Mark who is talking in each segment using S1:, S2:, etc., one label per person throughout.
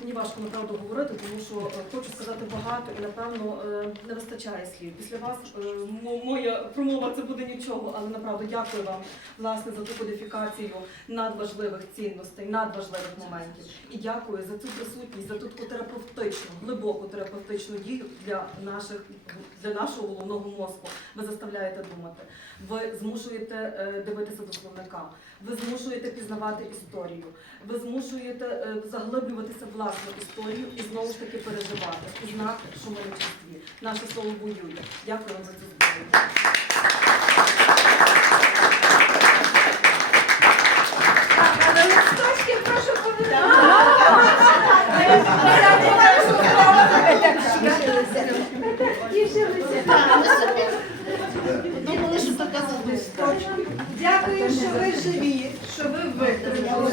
S1: Мені важко направду говорити, тому що е, хочу сказати багато і напевно е, не вистачає слів. Після вас е, моя промова це буде нічого, але направду дякую вам власне за ту кодифікацію надважливих цінностей, надважливих моментів. І дякую за цю присутність, за ту таку терапевтичну, глибоку терапевтичну дію для наших для нашого головного мозку. Ви заставляєте думати. Ви змушуєте дивитися до словника. Ви змушуєте пізнавати історію. Ви змушуєте заглиблюватися в власну історію і знову ж таки переживати і знати, що ми на числі. Наше слово воює. Дякую вам за цю зброю.
S2: Дякую, що ви живі, що ви витримали.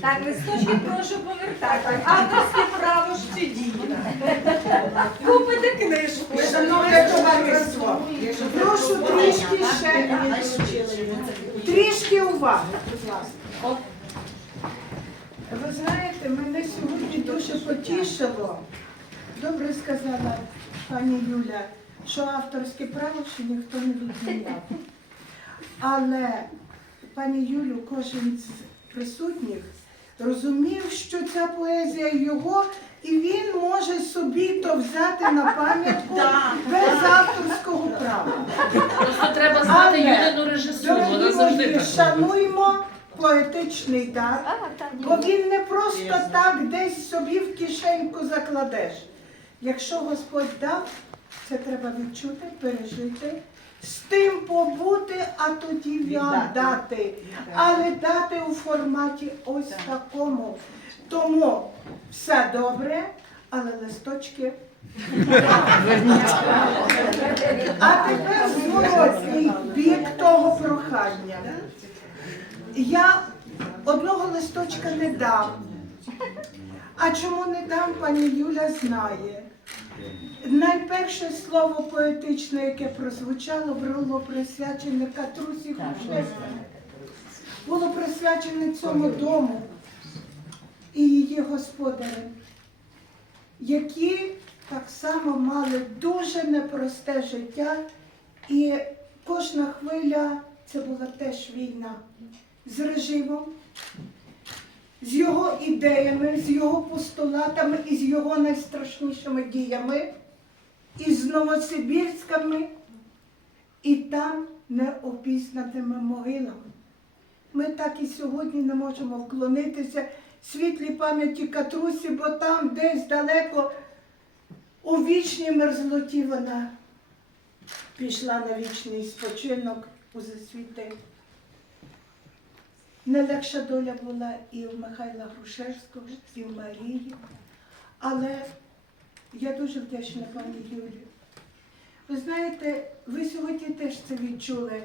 S2: так, листочки прошу повертати. Авторське право ще діє. Купите книжку.
S3: Шановне товариство, прошу трішки ще трішки уваги, будь ласка. Ви знаєте, мене сьогодні дуже потішило. Добре сказала пані Юля, що авторське право ще ніхто не відміняв. Але, пані Юлю, кожен з присутніх розумів, що ця поезія його, і він може собі то взяти на пам'ятку без авторського права.
S4: Просто треба знати Юліну режисуру, вона завжди так.
S3: шануймо поетичний дар, бо він не просто так десь собі в кишеньку закладеш. Якщо Господь дав, це треба відчути, пережити, з тим побути, а тоді віддати. Але дати у форматі ось такому. Тому все добре, але листочки. А тепер зворотній бік того прохання. Я одного листочка не дам. А чому не дам, пані Юля знає. Найперше слово поетичне, яке прозвучало, було присвячене Катрусі Грушевській. Було присвячене цьому дому і її господарям, які так само мали дуже непросте життя, і кожна хвиля це була теж війна з режимом, з його ідеями, з його постулатами і з його найстрашнішими діями, і з Новосибірськами, і там неопізнаними могилами. Ми так і сьогодні не можемо вклонитися світлій пам'яті Катрусі, бо там десь далеко у вічній мерзлоті вона пішла на вічний спочинок у засвіти. Не легша доля була і в Михайла Грушевського, і в Марії. Але я дуже вдячна пані Юлі. Ви знаєте, ви сьогодні теж це відчули.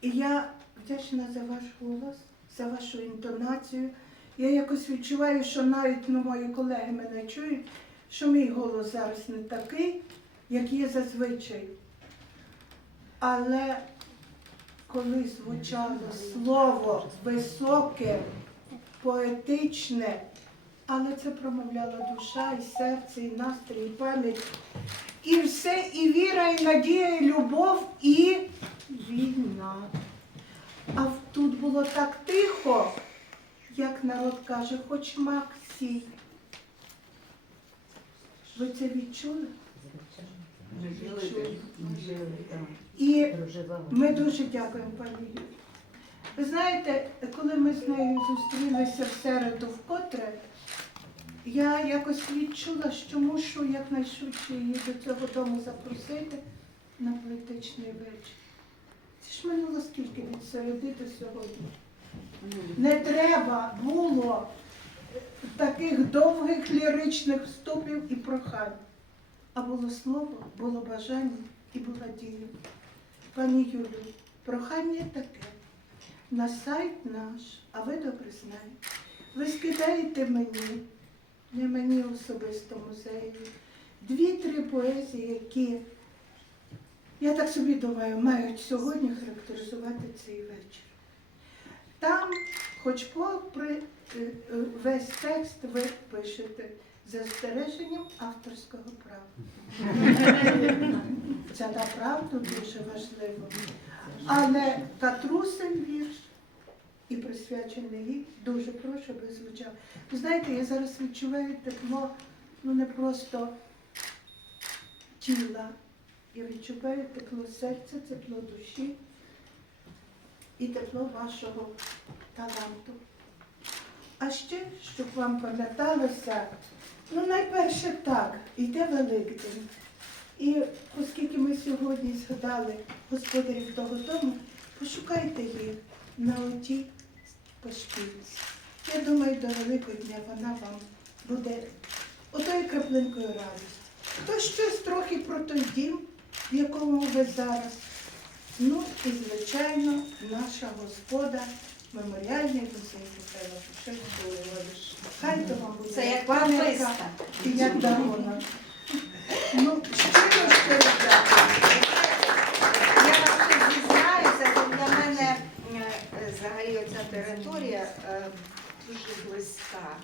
S3: І я вдячна за ваш голос, за вашу інтонацію. Я якось відчуваю, що навіть ну, мої колеги мене чують, що мій голос зараз не такий, як є зазвичай. Але коли звучало слово високе, поетичне, але це промовляла душа, і серце, і настрій, і пам'ять. І все, і віра, і надія, і любов, і війна. А тут було так тихо, як народ каже, хоч мак сій. Ви це відчули? Відчули. І ми дуже дякуємо пані Юлі. Ви знаєте, коли ми з нею зустрілися в середу вкотре, я якось відчула, що мушу якнайшвидше її до цього дому запросити на поетичний вечір. Це ж минуло скільки від середи до сьогодні. Не треба було таких довгих ліричних вступів і прохань. А було слово, було бажання і була дія. Пані Юлію, Прохання таке. На сайт наш, а ви добре знаєте, ви скидаєте мені, не мені особисто музею, дві-три поезії, які, я так собі думаю, мають сьогодні характеризувати цей вечір. Там, хоч попри е, е, весь текст, ви пишете за збереженням авторського права. Це направду дуже важливо. Але Катрусин вірш і присвячений їй дуже прошу, аби звучав. Ви знаєте, я зараз відчуваю тепло, ну не просто тіла. Я відчуваю тепло серця, тепло душі і тепло вашого таланту. А ще, щоб вам пам'яталося, ну найперше так, йде Великдень. І оскільки ми сьогодні згадали господарів того дому, пошукайте їх на пошкільці. Я думаю, до Великодня вона вам буде отою краплинкою радості. То щось трохи про той дім, в якому ви зараз. Ну і, звичайно, наша господа, меморіальний музей Михайла Шевченкова Левиш. Хай то вам буде
S2: Це як
S3: пам'ятка
S2: пам'ятка.
S3: і як дарунок. Ну, щиро щиро дякую.
S2: Я вам ще зізнаюся, то для мене е, е, взагалі оця територія е, дуже близька.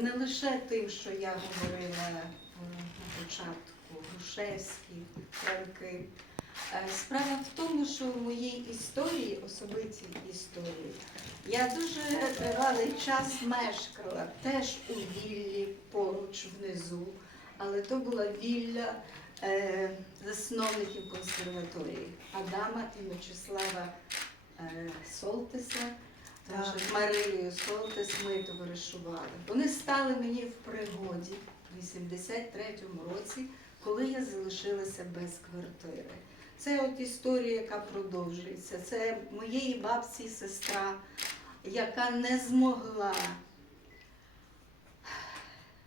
S2: Не лише тим, що я говорила е, на початку, Грушевський, Франки. Е, Справа в тому, що в моїй історії, особистій історії, я дуже тривалий час мешкала теж у віллі поруч внизу, але то була вілля е, засновників консерваторії Адама і Мечислава е, Солтиса. Що з Марилією Солтис ми товаришували. Вони стали мені в пригоді в 83-му році, коли я залишилася без квартири. Це от історія, яка продовжується. Це моєї бабці сестра, яка не змогла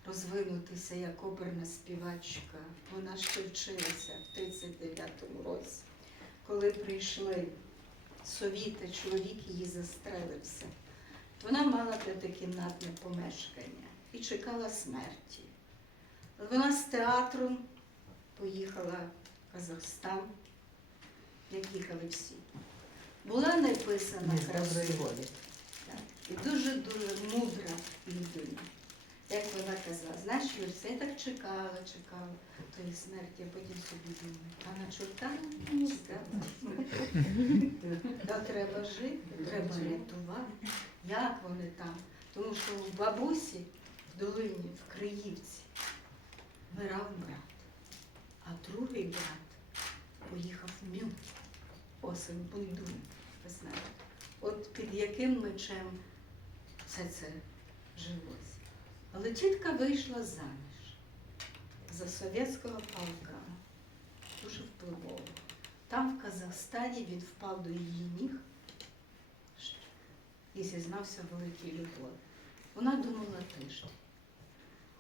S2: розвинутися як оперна співачка. Вона ще вчилася в 39-му році, коли прийшли совіти, чоловік її застрелився. Вона мала п'ятикімнатне помешкання і чекала смерті. Вона з театром поїхала в Казахстан, як їхали всі. Була написана красиво. І дуже-дуже мудра людина. Як вона казала, знаєш, Юрця, я так чекала, чекала тої смерті, а потім собі думаю, а на чорта не чекала. Треба жити, треба рятувати. Як вони там? Тому що в бабусі в долині, в Криївці, вмирав брат, а другий брат поїхав в Мюн, Осип Буйдун, ви знаєте. От під яким мечем все це жилося. Але тітка вийшла заміж за совєтського полка, дуже впливового. Там, в Казахстані, він впав до її ніг і зізнався в великій любові. Вона думала тиждень.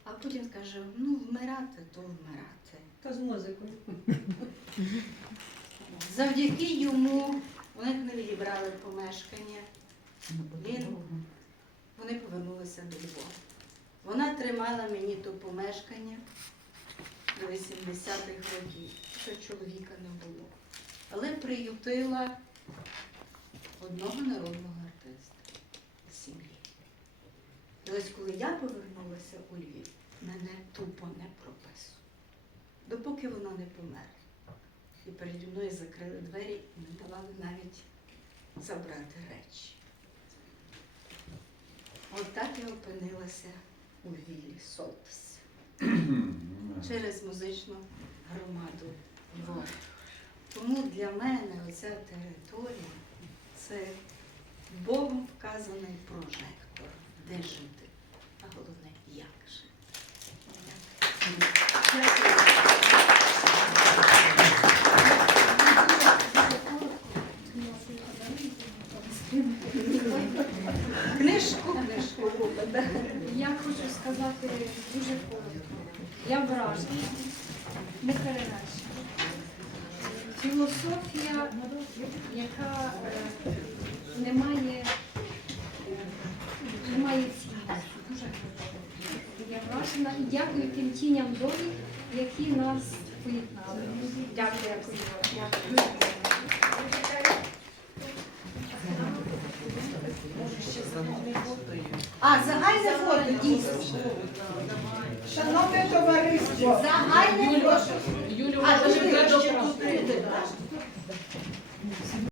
S2: А потім каже, ну вмирати, то вмирати.
S1: Та з музикою.
S2: Завдяки йому вони не відібрали помешкання. Він, вони повернулися до Львова. Тримала мені то помешкання до 80-х років, що чоловіка не було. Але приютила одного народного артиста з сім'ї. І ось коли я повернулася у Львів, мене тупо не прописували, допоки вона не померла. І переді мною закрили двері і не давали навіть забрати речі. От так я опинилася у Вілі Солтес через музичну громаду. Львова. Тому для мене оця територія це Богом вказаний прожектор, де жити, а головне, як жити. Дякую. Книжку, книжку, Люба, да.
S5: Я хочу сказати дуже коротко. Я вражена, не перевершена. Філософія яка е, не має, не має цінності. Дуже. Я вражена і дякую тим тіням долі, які нас поєднали. Дякую. Дякую.
S2: А, загальне фото, дійсно.
S3: Шановне товариство,
S2: Загальне фото. А, тут
S4: треба
S2: ще тут так.